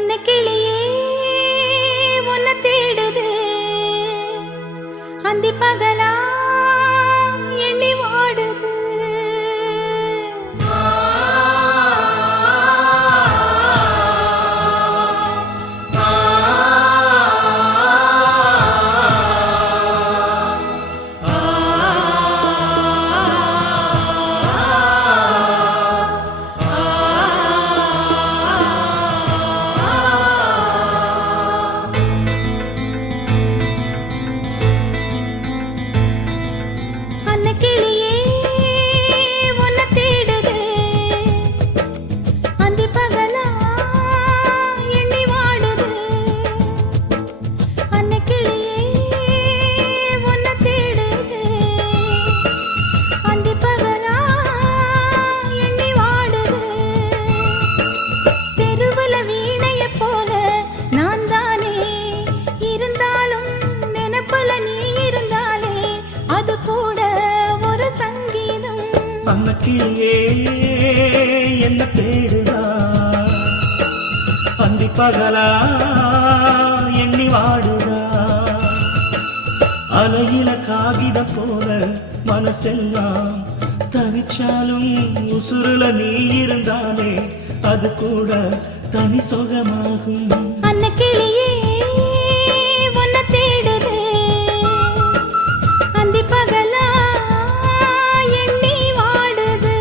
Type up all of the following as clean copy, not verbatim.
அன்ன கிளியே உன்னை தேடுது அந்தி பகலா எண்ணி வாடுது. அன்ன கிளியே என்ன தேடுதா அந்தி பகலா எண்ணி வாடுதா. அலையில காகிதம் போல மனசெல்லாம் தவிச்சாலும் உசுருல நீ இருந்தாலே அது கூட தனி சுகமாகும். அன்ன கிளியே உன்னை தேடுது அந்தி பகலா எண்ணி வாடுது.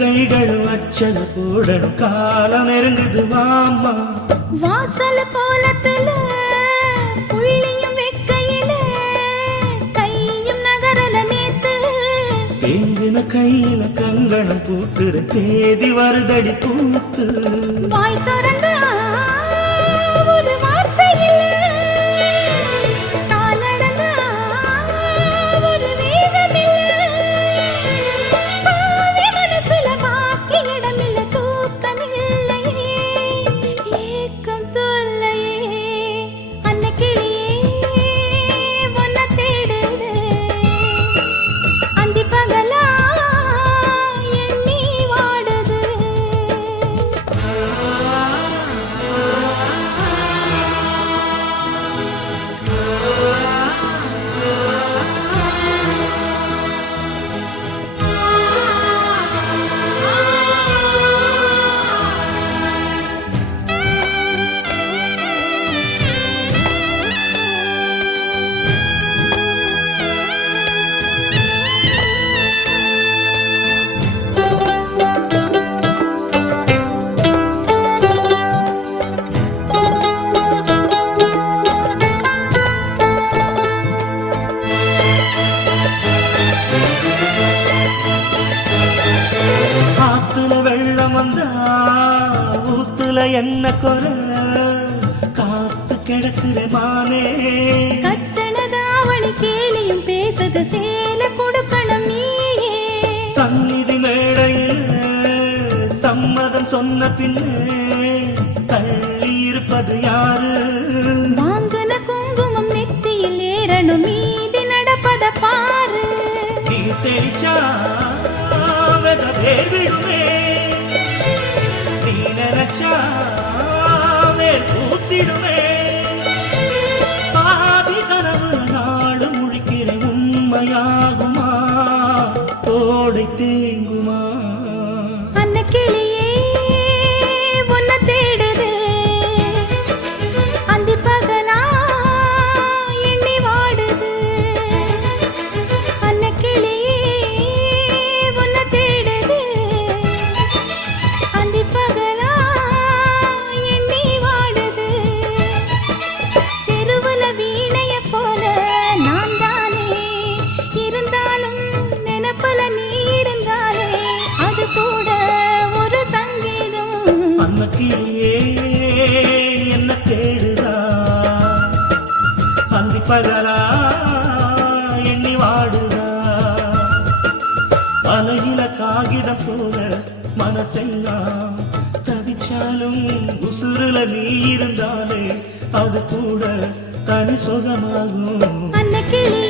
கைகள் வச்சது போடணும் காலம் நெருங்குது மாமா. வாசல் கோலத்துல புள்ளியும் வெக்கையில கையும் நகரல நேத்து தேங்கின கையில கங்கணம் பூத்துற தேதி வருதடி பூத்து. வாய் திறந்தா ஒரு வார்த்தையில் தான் நடந்தா ஒரு வேகமில்ல. பாவி மனசுல பாக்கி இடமில்ல தூக்கமில்லையே ஏக்கம் தொல்லையே. அன்ன கிளியே உன்னை தேடுது அந்தி பகலா எண்ணி வாடுது. ஊத்துல என்ன குறை காத்து கிடக்குற மானே. கட்டணதாவணி கேலியும் பேசது சேல கொடுக்கணும் நீயே. சந்நிதி மேடையில் சம்மதம் சொன்ன பின்னே தள்ளி இருப்பது யாரு? வாங்கின குங்குமம் நெத்தியில் ஏறணும் மீதி நடப்பத பாரு. நீ தெரிச்சா வேர் விடுமே நீ நினைச்சா வேர் பூத்திடுமே. பாதி கனவு நாடு முழிக்கிற உண்மையாகுமா தோடை தேங்குமா? அன்ன கிளியே உன்னை தேடுது அந்தி பகலா பகலா எண்ணி வாடுதா அலையில காகிதம் போல மனசெல்லாம் தவிச்சாலும் உசுருல நீ இருந்தாலே அது கூட தனி சுகமாகும் அன்ன கிளி